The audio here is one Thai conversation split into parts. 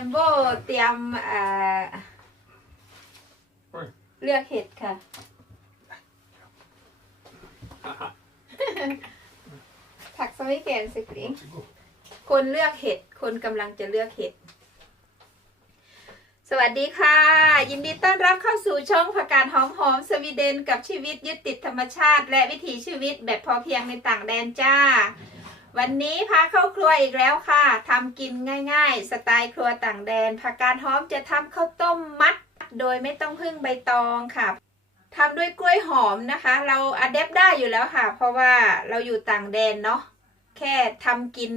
แลมโบเตรียมอ่าเลือกเห็ดค่ะผักสวิเกนสิกริง Varsågod. คนเลือกเห็ด คนกำลังจะเลือกเห็ด สวัสดีค่ะ ยินดีต้อนรับเข้าสู่ช่องผักกาดหอมหอมสวีเดนกับชีวิตยึดติดธรรมชาติ และวิถีชีวิตแบบพอเพียงในต่างแดนจ้า วันนี้พาเข้าครัวอีกแล้วค่ะทำกินง่ายๆ สไตล์ครัวต่างแดนผักกาดหอมจะทำข้าวต้มมัด โดยไม่ต้องพึ่งใบตองค่ะทำด้วยกล้วยหอมนะคะ เราอัดแอปได้อยู่แล้วค่ะ เพราะว่าเราอยู่ต่างแดนเนาะแค่ทำกิน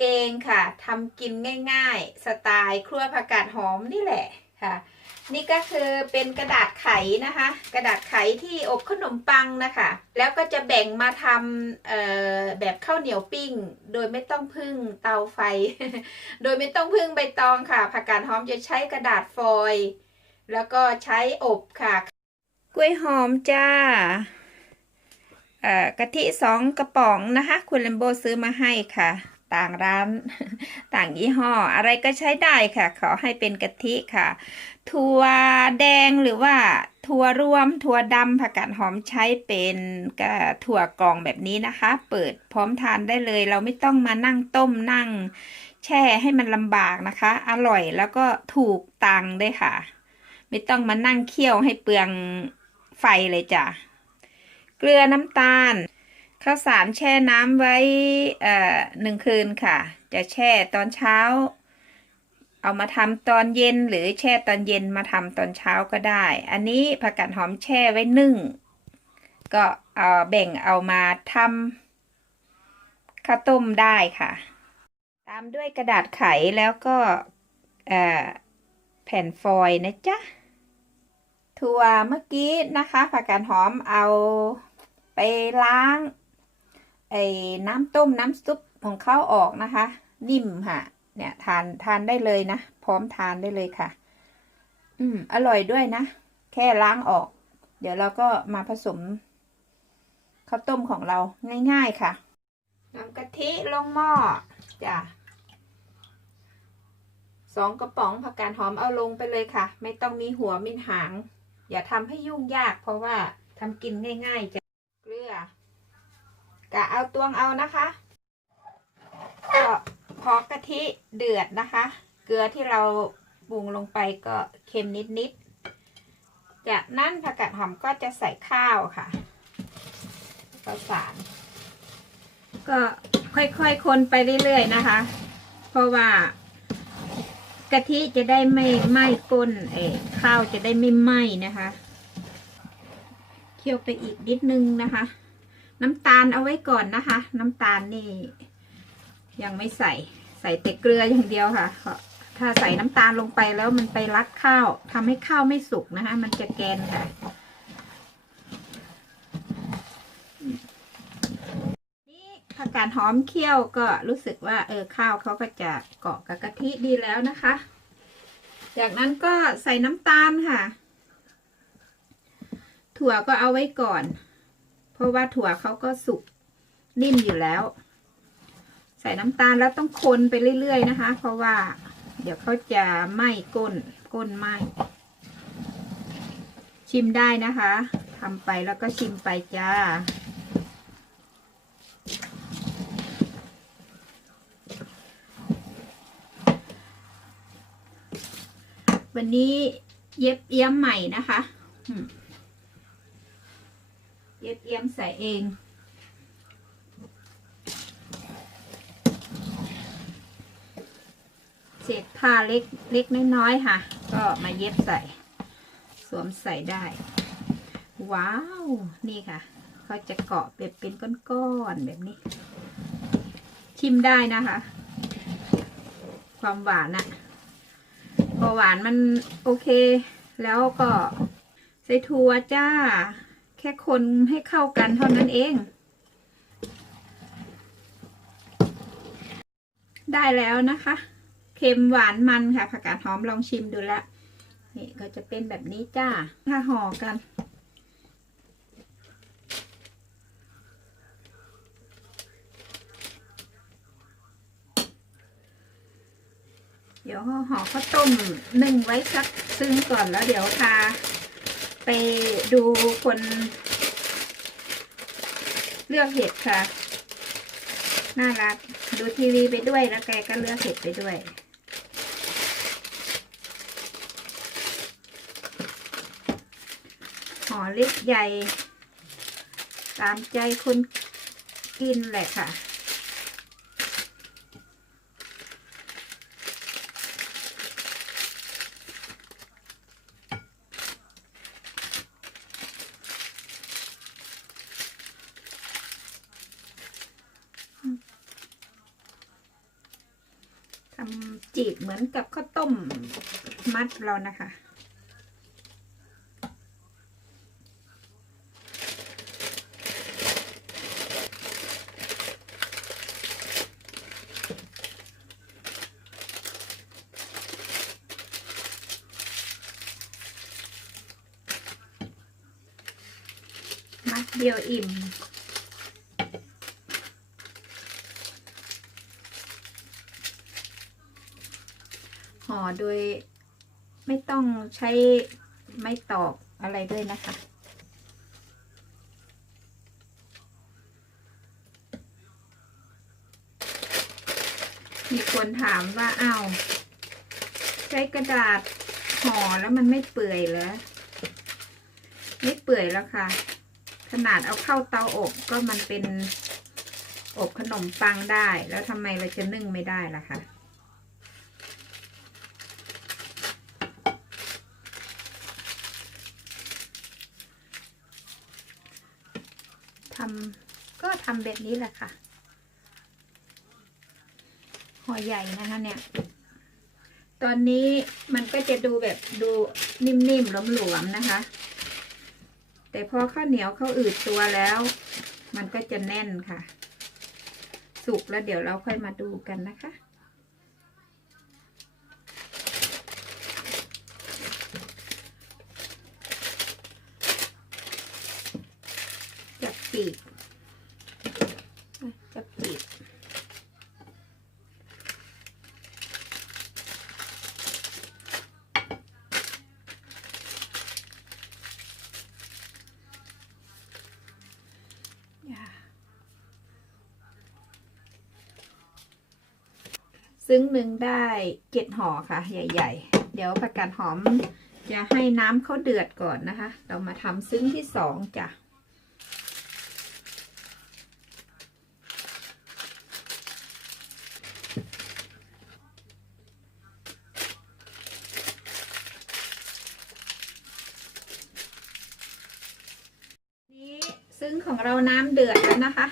เองค่ะทำกินง่ายๆ สไตล์ครัวผักกาดหอมนี่แหละค่ะ นี่ก็คือเป็นกระดาษไขนะคะ กระดาษไขที่อบขนมปังนะคะ แล้วก็จะแบ่งมาทำแบบข้าวเหนียวปิ้ง โดยไม่ต้องพึ่งเตาไฟ โดยไม่ต้องพึ่งใบตองค่ะผักกาดหอมจะใช้กระดาษฟอยล์แล้วก็ใช้อบค่ะ กล้วยหอมจ้ากะทิสองกระป๋องนะคะ คุณเลมโบซื้อมาให้ค่ะ ต่างร้าน ต่างยี่ห้อ อะไรก็ใช้ได้ค่ะ ขอให้เป็นกะทิค่ะ ถั่วแดงหรือว่าถั่วรวมถั่วดำผักกาดหอมใช้เป็นกะถั่วกล่องแบบนี้นะคะ เปิดพร้อมทานได้เลย เราไม่ต้องมานั่งต้มนั่ง แช่ให้มันลำบากนะคะ อร่อยแล้วก็ถูกตังค์ด้วยค่ะ ไม่ต้องมานั่งเคี่ยวให้เปลืองไฟเลยจ้ะเกลือน้ำตาลข้าวสารแช่น้ำไว้เอ่อหนึ่งคืนค่ะ จะแช่ตอนเช้า เอามาทำตอนเย็นหรือแช่ตอนเย็นมาทำตอนเช้าก็ได้ อันนี้ผักกาดหอมแช่ไว้นึ่ง ก็เอาแบ่งเอามาทำข้าวต้มได้ค่ะ ตามด้วยกระดาษไขแล้วก็แผ่นฟอยล์นะจ๊ะ ถั่วเมื่อกี้นะคะผักกาดหอมเอาไปล้างไอ้น้ำต้มน้ำซุปของเขาออกนะคะ นิ่มค่ะ เนี่ยทานทานได้เลยนะ พร้อมทานได้เลยค่ะ อืม อร่อยด้วยนะ แค่ล้างออก เดี๋ยวเราก็มาผสมข้าวต้มของเราง่าย ๆค่ะน้ำกะทิลงหม้อจ้ะสองกระป๋องผักกาดหอมเอาลงไปเลยค่ะ ไม่ต้องมีหัวมีหาง อย่าทำให้ยุ่งยาก เพราะว่าทำกินง่ายๆจะเกลือกะเอาตวงเอานะคะก็ พอกะทิเดือดนะคะ เกลือที่เราปรุงลงไปก็เค็มนิดๆ จากนั้นผักกาดหอมก็จะใส่ข้าวค่ะประสาน ก็ค่อยๆ คนไปเรื่อยๆ นะคะ เพราะว่ากะทิจะได้ไม่ไหม้ก้นเออข้าวจะได้ไม่ไหม้นะคะ เคี่ยวไปอีกนิดนึงนะคะ น้ำตาลเอาไว้ก่อนนะคะ น้ำตาลนี่ ยังไม่ใส่ใส่แต่เกลืออย่างเดียวค่ะ ถ้าใส่น้ำตาลลงไปแล้วมันไปรัดข้าวทำให้ข้าวไม่สุกนะคะ มันจะแกนค่ะนี่ผักกาดหอมเคี่ยวก็รู้สึกว่าเออข้าวเขาก็จะเกาะกับกะทิดีแล้วนะคะ จากนั้นก็ใส่น้ำตาลค่ะ ถั่วก็เอาไว้ก่อน เพราะว่าถั่วเขาก็สุกนิ่มอยู่แล้ว ใส่น้ำตาลแล้วต้องคนไปเรื่อยๆนะคะ เพราะว่า เดี๋ยวเขาจะไหม้ก้นก้นไหม้ชิมได้นะคะทำไปแล้วก็ชิมไปจ้า วันนี้เย็บเอี้ยมใหม่นะคะ เย็บเอี้ยมใส่เอง ศษผ้าเล็กเล็กน้อยๆค่ะ ก็มาเย็บใส่ สวมใส่ได้ ว้าว นี่ค่ะ เขาจะเกาะแบบเป็นก้อนๆแบบนี้ ชิมได้นะคะ ความหวานอะพอหวานมันโอเค แล้วก็ใส่ถั่วจ้า แค่คนให้เข้ากันเท่านั้นเองได้แล้วนะคะ เค็มหวานมันค่ะผักกาดหอมลองชิมดูแล้วนี่ก็จะเป็นแบบนี้จ้าถ้าห่อกันยดี๋ยวห่อข้าวต้มนึ่งไว้สักซึ่งก่อนแล้วเดี๋ยวพาไปดูคนเลือกเห็ดค่ะ น่ารัก ดูทีวีไปด้วยแล้วแกก็เลือกเห็ดไปด้วย ห่อ เล็กใหญ่ ตามใจคนกินแหละค่ะ ทำจีบเหมือนกับข้าวต้มมัดเรานะคะ เดียวอิ่ม ห่อโดยไม่ต้องใช้ไม้ตอกอะไรด้วยนะคะมีคนถามว่าอ้าวใช้กระดาษห่อแล้วมันไม่เปื่อยเหรอ ไม่เปื่อยแล้วค่ะ ขนาดเอาเข้าเตาอบก็มันเป็นอบขนมปังได้ แล้วทำไมเราจะนึ่งไม่ได้ล่ะคะทำก็ทำแบบนี้แหละค่ะห่อใหญ่นะคะเนี่ย ตอนนี้มันก็จะดูแบบดูนิ่มๆหลวมๆนะคะ แต่พอข้าวเหนียวเข้าวอืดตัวแล้ว มันก็จะแน่นค่ะ สุกแล้วเดี๋ยวเราค่อยมาดูกันนะคะ จับปีกอะจับปีก อย่า ซึ้งหนึ่งได้เจ็ดห่อค่ะ ใหญ่ ๆ เดี๋ยวผักกาดหอมจะให้น้ำเขาเดือดก่อนนะคะ เรามาทำซึ้งที่สองจ้ะนี้ซึ่งของเราน้ำเดือดแล้วนะคะ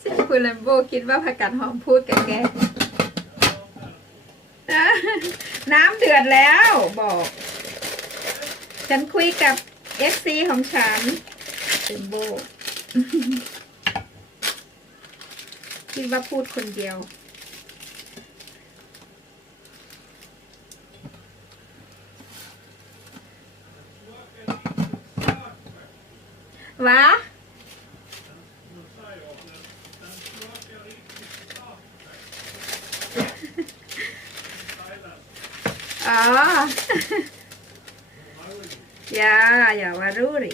เสียง คุณแลมโบคิดว่าผักกาดหอมพูดกับแก่น้ำเดือดแล้วบอก ฉันคุยกับเอฟซีของฉันแลมโบคิดว่าพูดคนเดียววะ อ๋อ อย่า อย่ามารู้ดิ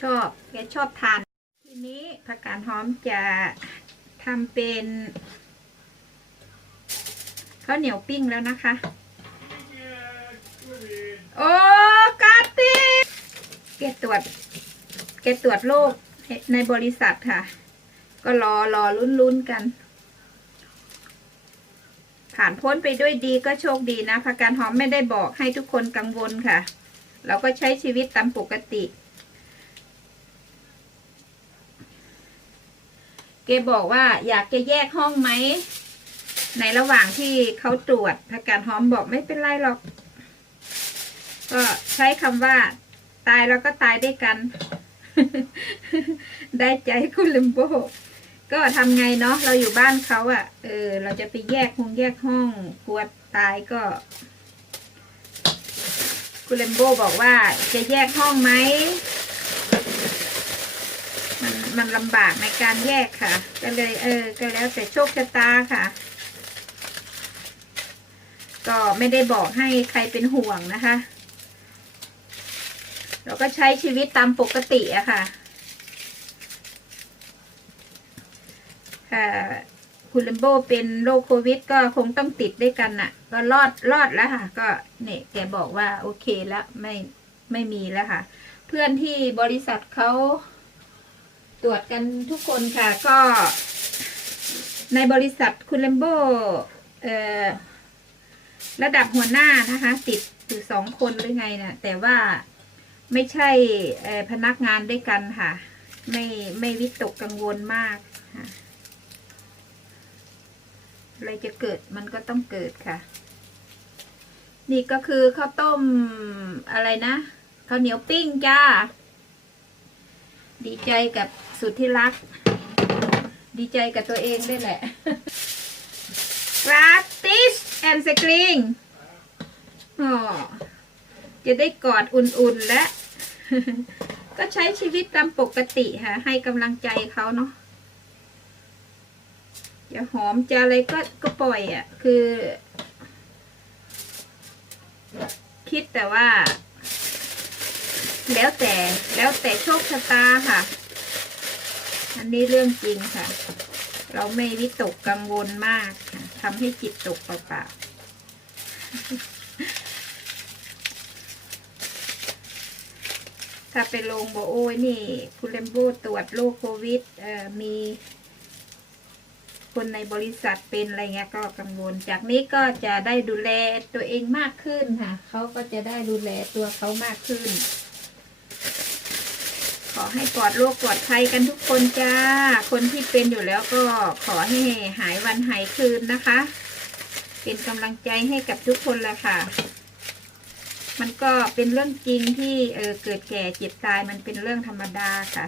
ชอบ แกชอบทาน ทีนี้ผักกาดหอมจะทำเป็นข้าวเหนียวปิ้งแล้วนะคะ โอ้กาติแกตรวจ แกตรวจโรคในบริษัทค่ะ ก็รอรอลุ้นๆกัน ผ่านพ้นไปด้วยดีก็โชคดีนะพักการหอมไม่ได้บอกให้ทุกคนกังวลค่ะ เราก็ใช้ชีวิตตามปกติ เกบอกว่าอยากจะแยกห้องไหม ในระหว่างที่เขาตรวจพักการหอมบอกไม่เป็นไรหรอก ก็ใช้คำว่า ตายแล้วก็ตายด้วยกัน ได้ใจคุณลิมโบ ก็ทำไงเนาะเราอยู่บ้านเขาอะ่ะ เออ เราจะไปแยกห้องแยกห้องกลัวตายก็ คุณเลมโบบอกว่าจะแยกห้องไหมมันมันลำบากในการแยกค่ะ ก็เลย เออ ก็แล้วแต่โชคชะตาค่ะ ก็ไม่ได้บอกให้ใครเป็นห่วงนะคะ เราก็ใช้ชีวิตตามปกติอะค่ะ ค่ะคุณเลมโบเป็นโรคโควิด ก็คงต้องติดด้วยกันน่ะ ก็รอดรอดแล้วค่ะ ก็เนี่ยแกบอกว่าโอเคแล้วไม่ไม่มีแล้วค่ะ เพื่อนที่บริษัทเขาตรวจกันทุกคนค่ะ ก็ ในบริษัทคุณเลมโบเอ่อระดับหัวหน้านะคะ ติดอยู่สองคนหรือไงนะ่ะแต่ว่าไม่ใช่พนักงานด้วยกันค่ะ ไม่ไม่วิตกกังวลมากค่ะ อะไรจะเกิดมันก็ต้องเกิดค่ะ นี่ก็คือข้าวต้มอะไรนะข้าวเหนียวปิ้งจ้า ดีใจกับสุดที่รัก ดีใจกับตัวเองด้วยแหละ practice and scring อ๋อจะได้กอดอุ่นๆและ ก็ใช้ชีวิตตามปกติค่ะ ให้กำลังใจเขาเนาะ จะหอมจะอะไรก็ก็ปล่อยอะ่ะ คือ คิดแต่ว่า แล้วแต่แล้วแต่โชคชะตาค่ะ อันนี้เรื่องจริงค่ะ เราไม่วิตกกังวลมากค่ะทำให้จิตตกเปล่าๆถ้าไปลงบอกโอ้ยนี่ คุณเลมโบตรวจโรคโควิดมี คนในบริษัทเป็นอะไรเงี้ยก็กังวล จากนี้ก็จะได้ดูแลตัวเองมากขึ้นค่ะเขาก็จะได้ดูแลตัวเขามากขึ้น ขอให้ปลอดโรคปลอดภัยกันทุกคนจ้า คนที่เป็นอยู่แล้วก็ขอให้หายวันหายคืนนะคะ เป็นกำลังใจให้กับทุกคนแหละค่ะมันก็เป็นเรื่องจริงที่เออเกิดแก่เจ็บตายมันเป็นเรื่องธรรมดาค่ะ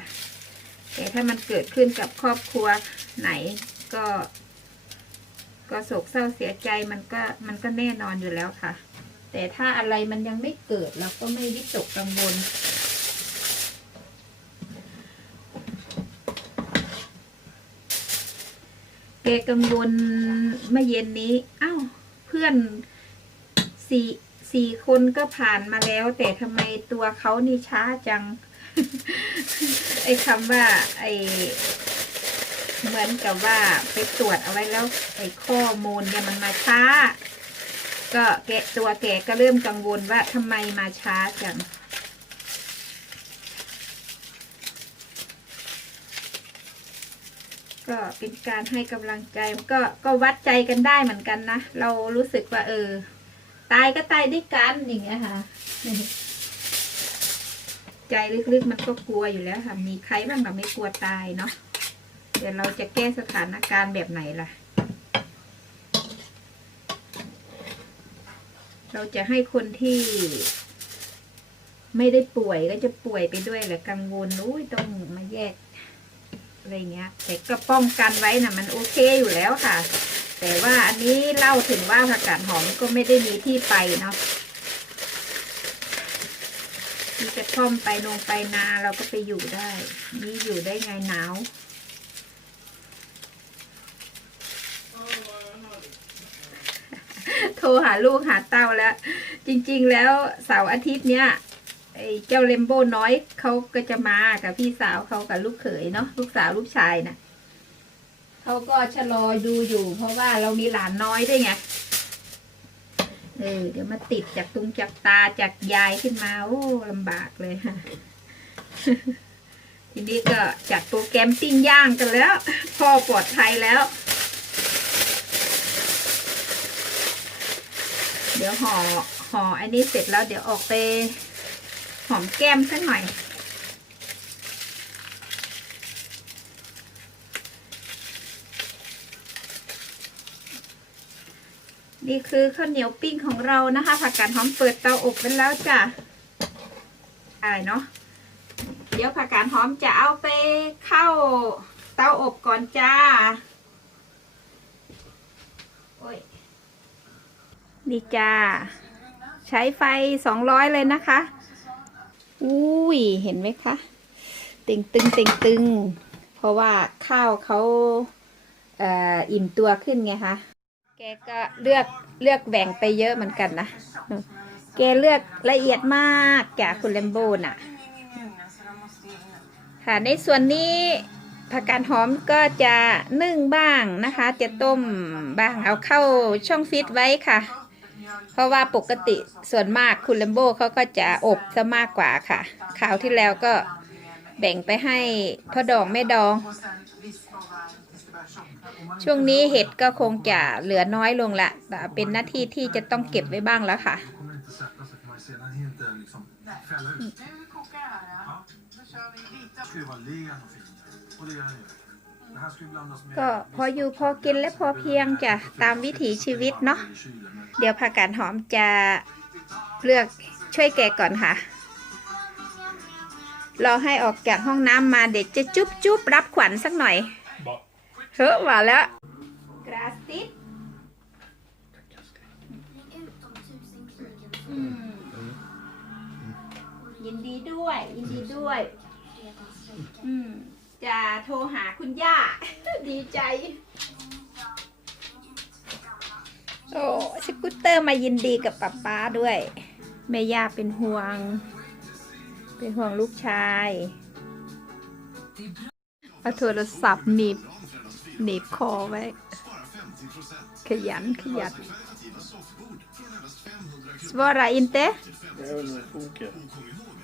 แต่ถ้ามันเกิดขึ้นกับครอบครัวไหน ก็ ก็โศกเศร้าเสียใจมันก็มันก็แน่นอนอยู่แล้วค่ะ แต่ถ้าอะไรมันยังไม่เกิดเราก็ไม่วิตกกังวลแกกังวลเมื่อเย็นนี้ อ้าว เพื่อนสี่สี่คนก็ผ่านมาแล้ว แต่ทำไมตัวเขานี่ช้าจัง ไอ้คำว่า ไอ้ เหมือนกับว่าไปตรวจเอาไว้แล้วไอ้ข้อมูลเนี่ยมันมาช้า ก็แกตัวแกก็เริ่มกังวลว่าทำไมมาช้าจังก็เป็นการให้กำลังใจก็ก็วัดใจกันได้เหมือนกันนะ เรารู้สึกว่า เออ ตายก็ตายด้วยกันอย่างเงี้ยค่ะ ใจลึกๆมันก็กลัวอยู่แล้วค่ะมีใครบ้างเราไม่กลัวตายเนาะ เดี๋ยวเราจะแก้สถานการณ์แบบไหนล่ะ เราจะให้คนที่ ไม่ได้ป่วยก็จะป่วยไปด้วยแหละกังวลอุ้ยต้องมาแยกอะไรเงี้ย แต่ก็ป้องกันไว้นะมันโอเคอยู่แล้วค่ะ แต่ว่าอันนี้เล่าถึงว่าผักกาดหอมก็ไม่ได้มีที่ไปเนาะมีกระท่อมไปลงไปนาเราก็ไปอยู่ได้ นี่อยู่ได้ไงหนาว โทรหาลูกหาเต้าแล้ว จริง ๆ แล้วเสาร์อาทิตย์เนี้ยไอ้เจ้าเลมโบ้น้อยเขาก็จะมากับพี่สาวเขากับลูกเขยเนาะลูกสาวลูกชายนะเขาก็ชะลอดูอยู่ เพราะว่าเรามีหลานน้อยด้วยไงเออเดี๋ยวมาติดจากตุงจากตาจากยายขึ้นมาโอ้ลำบากเลยค่ะทีนี้ก็จัดโปรแกรมปิ้งย่างกันแล้ว พ่อปลอดภัยแล้ว เดี๋ยวห่อห่ออันนี้เสร็จแล้วเดี๋ยวออกไปหอมแก้มสักหน่อย นี่คือข้าวเหนียวปิ้งของเรานะคะ ผักกาดหอมเปิดเตาอบไปแล้วจ้ะได้เนาะเดี๋ยวผักกาดหอมจะเอาไปเข้าเตาอบก่อนจ้า โอ้ย นี่จ้า ใช้ไฟสองร้อยเลยนะคะ อุ้ย เห็นไหมคะ ตึงตึงตึงตึง เพราะว่าข้าวเขาเอ่ออิ่มตัวขึ้นไงคะ แกก็เลือกเลือกแบ่งไปเยอะเหมือนกันนะ แกเลือกละเอียดมากจากคุณแลมโบน่ะ ค่ะ ในส่วนนี้ผักกาดหอมก็จะนึ่งบ้างนะคะ จะต้มบ้างเอาเข้าช่องฟิตไว้ค่ะ เพราะว่าปกติส่วนมากคุณแลมโบเขาก็จะอบซะมากกว่าค่ะคราวที่แล้วก็แบ่งไปให้พ่อดองแม่ดอง ช่วงนี้เห็ดก็คงจะเหลือน้อยลงละแต่เป็นหน้าที่ที่จะต้องเก็บไว้บ้างแล้วค่ะ ก็พออยู่พอกินและพอเพียงจ้ะตามวิถีชีวิตเนาะ เดี๋ยวผักกาดหอมจะเลือกช่วยแกก่อนค่ะ รอให้ออกจากห้องน้ำมาเด็กจะจุ๊บจุ๊บรับขวัญสักหน่อยเฮ้อมาแล้วกราสติสยินดีด้วย ยินดีด้วย อืมจะโทรหาคุณย่า ดีใจ โอ้สกูตเตอร์มายินดีกับป๊าป๊าด้วย แม่ย่าเป็นห่วง เป็นห่วงลูกชายเอาโทรศัพท์หนีบหนีบคอไว้ ขยันขยัน Svara inte. Ja, men det funkar.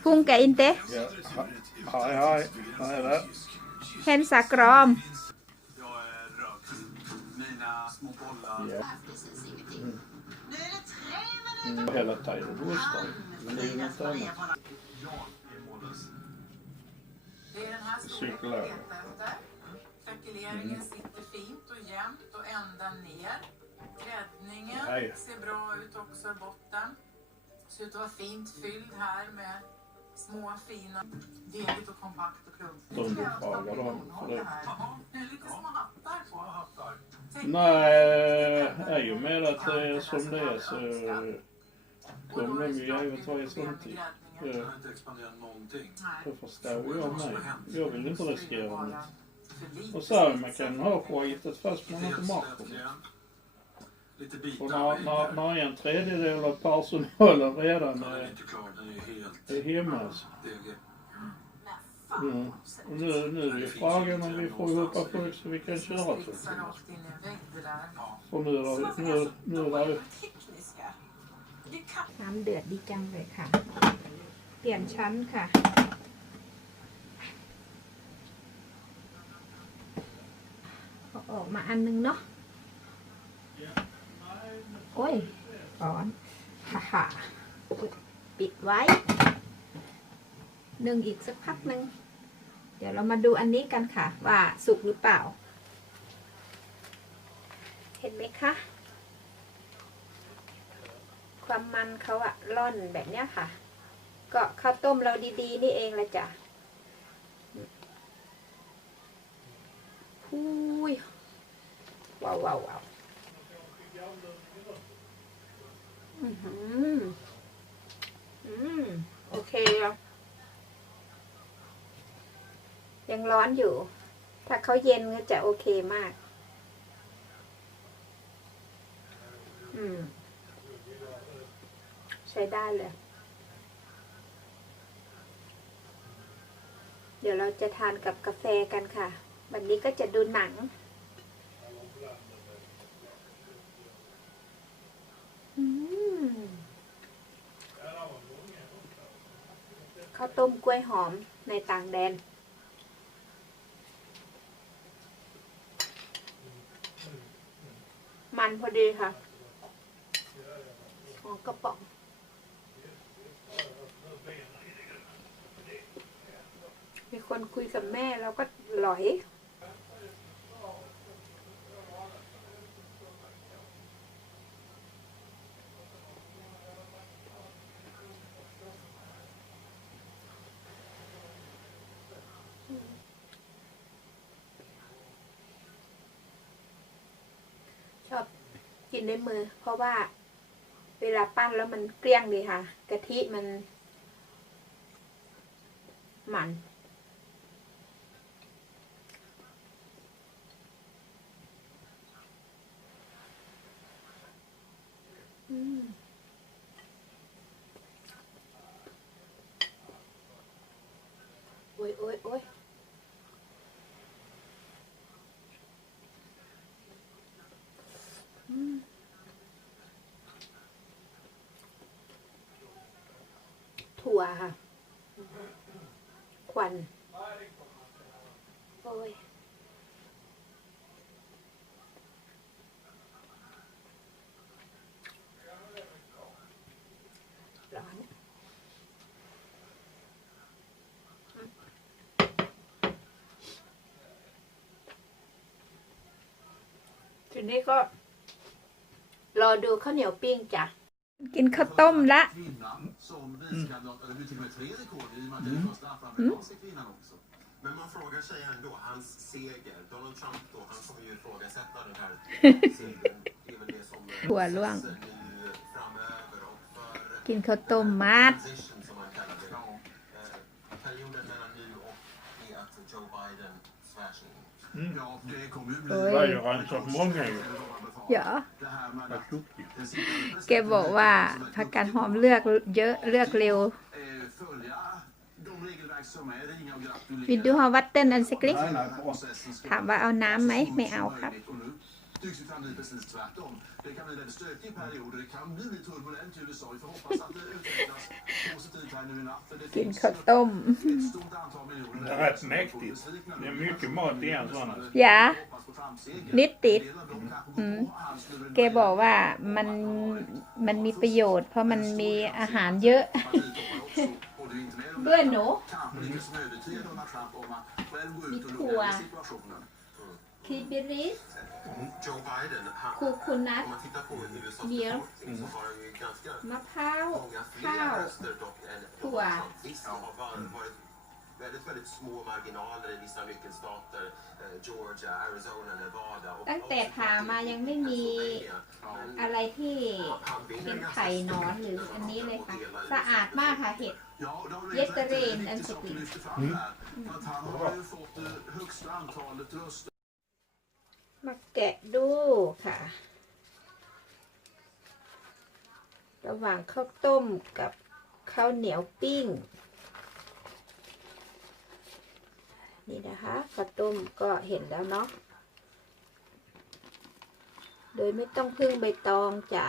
Funkar inte. Ja. Hej, hej. Hej där. Hälsa kram. Jag är små bollar. Ja. Nu är det tre minuter. Mm. Hela tiden rostar Men det är ju något annat. Jag är mållös. Det är den här storleken Cirkulär. vi letar efter. Fäckeleringen sitter fint och jämnt och ända ner. Gräddningen Nej. ser bra ut också i botten. Ser ut att vara fint fylld här med små fina, deligt och kompakt och klumpigt. De du frågar dem för det. Är lite små hattar på. Nej, i och med att det är som det är så kommer de ju givetvis med. Nej. det förstår jag mig. Jag vill inte riskera något. Och så man kan ha skitet fast man inte märker det igen. Lite Och bitar. när, när, när en tredjedel av personalen redan Den är är, inte klar. Den är helt är hemma alltså. degig. Mm. Och nu, nu är det ju frågan om vi får ihop folk så vi kan köra två Slitsar timmar. rakt in i en vägg det där. För nu är det, nu, nu är det Tekniska. Det kan น้ำเดือดดีจังเลยค่ะ เปลี่ยนชั้นค่ะ เอาออกมาอันนึงเนาะ โอ้ย ร้อนฮ่าฮ่าปิดไว้นึ่งอีกสักพักหนึ่งเดี๋ยวเรามาดูอันนี้กันค่ะ ว่าสุกหรือเปล่า เห็นไหมคะ ความมันเขาอะร่อนแบบเนี้ยค่ะ ก็ข้าวต้มเราดีๆ นี่เองละจ้ะหุยว้าวว้าวว้าว อือหืออืม โอเคอะยังร้อนอยู่ ถ้าเขาเย็นก็จะโอเคมาก อืม ใช้ได้เลย เดี๋ยวเราจะทานกับกาแฟกันค่ะ วันนี้ก็จะดูหนัง อืม ข้าวต้มกล้วยหอมในต่างแดน มันพอดีค่ะหอมกระป๋องมีคนคุยกับแม่แล้วก็หลอย ชอบ กินด้วยมือ เพราะว่าเวลาปั้นแล้วมันเกลี้ยงดีค่ะ กะทิมัน มัน อืมโอ้ยโอ้ยโอ้ยอืม ถั่วค่ะ ควัน โอ้ยร้อนทีนี้ก็ รอดูข้าวเหนียวปิ้งจ้ะ กินข้าวต้มละ Kvinnan som vicekandidat, eller nu till och med tre rekord i och med att det är första afroamerikanska kvinnan också. Men man frågar sig ändå, hans seger, Donald Trump då, han kommer ju ifrågasätta den här segern. Det är väl det som eh, Hua Luang. processer nu framöver och för กินข้าวต้มมัด transition som man kallar det. Eh, Perioden mellan nu och det att Joe Biden svär sig in. Ja, det kommer ju bli... Oj. Vad gör han så många ju? Ja. Det här med Vad att duktig. den sittande แกบอกว่าผักกาดหอมเลือกเยอะเลือกเร็ว eh, följa de regelverk som är, ringa och gratulera. วินดูฮอวัตเติ้ลอันสกลิก Nej, nej, bra. Processen ska ถามว่าเอาน้ำไหมไม่เอา så ครับ möjligt. Och nu tycks det bli precis tvärtom. Det kan bli väldigt stökig period och det kan bli lite turbulent i USA. Vi får hoppas att det utvecklas positivt här nu i natt. För det กิน finns ข้าวต้ม ett stort antal miljoner Det är rätt mäktigt. Det är mycket mat i en sån. alltså. อย่า hoppas på Trump-seger. นิดติด En del av dem kanske อืม går på hans nu แกบอกว่ามันมันมีประโยชน์ เพราะมันมีอาหารเยอะ Partitoppar också håller inte med om เบื่อหนู Kanske lyckas övertyga คีบิริส Joe Biden, han, คูคูนัท om man tittar på USAs Mjölk. befolkning så har han ju ganska มะพร้าว många ข้า fler ว röster dock än Hua. Donald Trump. Vissa har bara varit väldigt, väldigt små marginaler i vissa nyckelstater. eh, Georgia, Arizona, Nevada. och ตั้งแต่ också ผ่ามายังไม่มี Pennsylvania. Men อะไรที่ han vinner เป็น ganska ไข่นอนหรืออันนี้เลยค่ะ สะอาดมากค่ะเห็ด Ja, det har du Jätteren, rätt i. Det är en viktigt sak du sekund. lyfter fram här. För att han har ju fått det högsta antalet röster มาแกะดูค่ะ ระหว่างข้าวต้มกับข้าวเหนียวปิ้ง นี่นะคะข้าวต้มก็เห็นแล้วเนาะโดยไม่ต้องพึ่งใบตองจ้ะ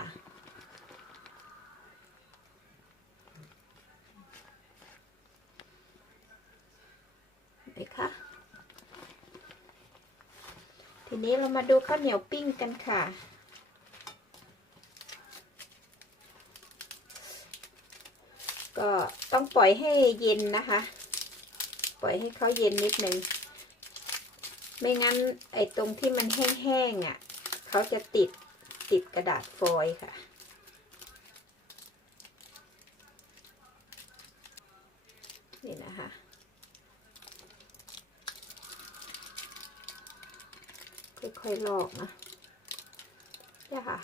ไหนคะ ทีนี้เรามาดูข้าวเหนียวปิ้งกันค่ะ ก็ต้องปล่อยให้เย็นนะคะ ปล่อยให้เขาเย็นนิดหนึ่ง ไม่งั้นไอ้ตรงที่มันแห้งๆอะ เขาจะติดติดกระดาษฟอยล์ค่ะ นี่นะคะ ค่อยลอกนะเนี่ยค่ะ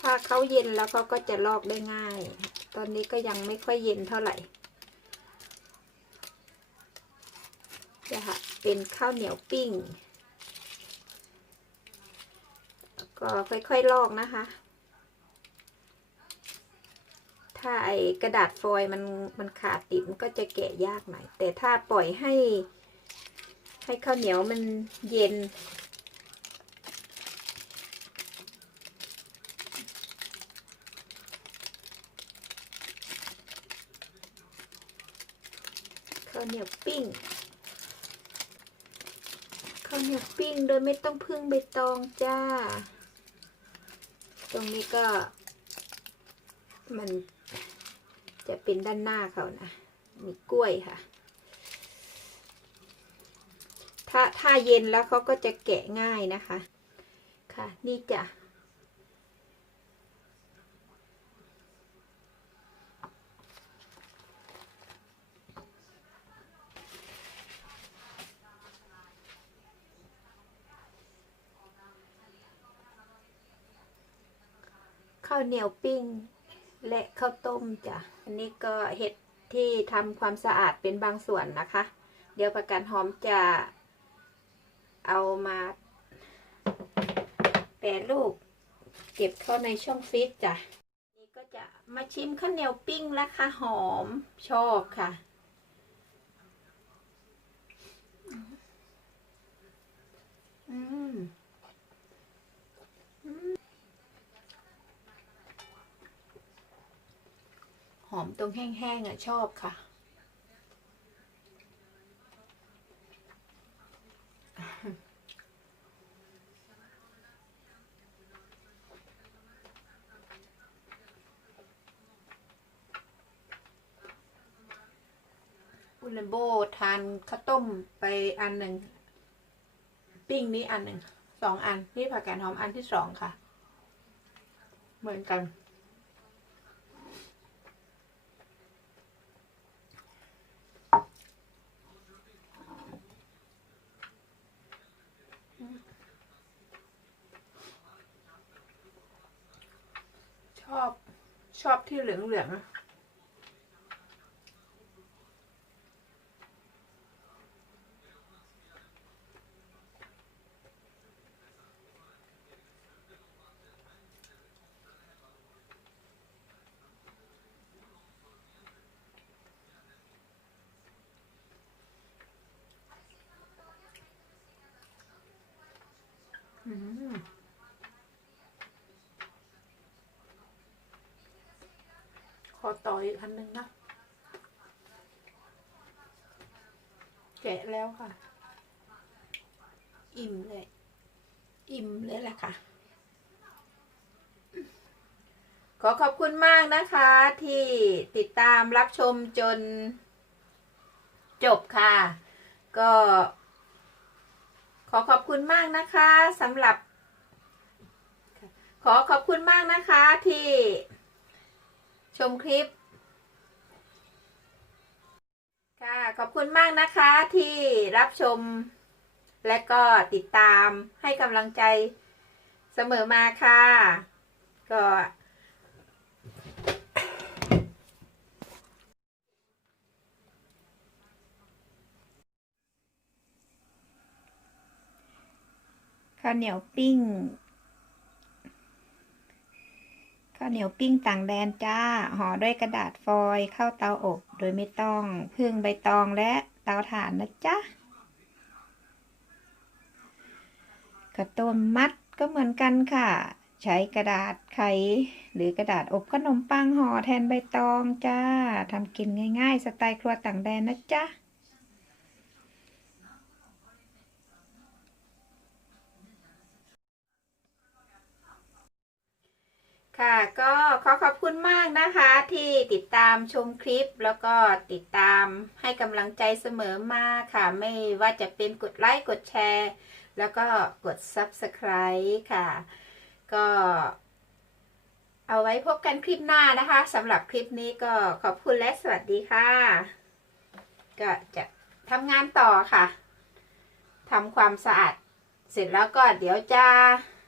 ถ้าเขาเย็นแล้วเขาก็จะลอกได้ง่าย ตอนนี้ก็ยังไม่ค่อยเย็นเท่าไหร่เนี่ยค่ะ เป็นข้าวเหนียวปิ้ง ก็ค่อยๆลอกนะคะ ถ้าไอ้กระดาษฟอยล์มันมันขาดติดมันก็จะแกะยากหน่อย แต่ถ้าปล่อยให้ให้ข้าวเหนียวมันเย็นาวเหนียวปิ้งข้าวเหนียวปิ้งโดยไม่ต้องพึ่งใบตองจ้า ตรงนี้ก็ มันจะเป็นด้านหน้าเขานะ มีกล้วยค่ะ ถ้าถ้าเย็นแล้วเขาก็จะแกะง่ายนะคะ ค่ะ นี่จ้ะ ข้าวเหนียวปิ้ง และข้าวต้มจ้ะ อันนี้ก็เห็ดที่ทำความสะอาดเป็นบางส่วนนะคะ เดี๋ยวผักกาดหอมจะเอามาแปรรูปเก็บเข้าในช่องฟิตจ้ะ นี่ก็จะมาชิมข้าวเหนียวปิ้งและค่ะหอมชอบค่ะ อืมอืมห อมตรงแห้งๆอะชอบค่ะอุลโบทานข้าวต้มไปอันหนึ่ง ปิ้งนี้อันหนึ่งสองอัน นี่ผักแกาดหอมอันที่สองค่ะ เหมือนกัน อบชอบที่เหลืองเหลืองๆอะ อืมขอ ต่ออีกอันหนึ่งนะ แกะแล้วค่ะ อิ่มเลย อิ่มเลยแหละค่ะ ขอขอบคุณมากนะคะ ที่ติดตามรับชมจนจบค่ะ ก็ขอขอบคุณมากนะคะสำหรับ ขอขอบคุณมากนะคะที่ ชมคลิป ค่ะ ขอบคุณมากนะคะที่รับชม และก็ติดตามให้กำลังใจเสมอมาค่ะ ก็ข้าวเหนียวปิ้ง ข้าวเหนียวปิ้งต่างแดนจ้า ห่อด้วยกระดาษฟอยล์เข้าเตาอบ โดยไม่ต้องพึ่งใบตองและเตาถ่านนะจ๊ะกระต้มมัดก็เหมือนกันค่ะ ใช้กระดาษไข หรือกระดาษอบขนมปังห่อแทนใบตองจ้าทำกินง่ายๆ สไตล์ครัวต่างแดนนะจ๊ะ ค่ะก็ขอขอบคุณมากนะคะที่ติดตามชมคลิปแล้วก็ติดตามให้กำลังใจเสมอมาค่ะ ไม่ว่าจะเป็นกดไลค์กดแชร์ แล้วก็กด Subscribe ค่ะ ก็เอาไว้พบกันคลิปหน้านะคะสำหรับคลิปนี้ก็ขอบคุณและสวัสดีค่ะ ก็จะทำงานต่อค่ะทำความสะอาด เสร็จแล้วก็เดี๋ยวจะ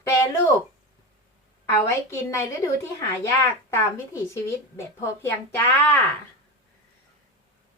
แปรรูป เอาไว้กินในฤดูที่หายากตามวิถีชีวิตแบบพอเพียงจ้า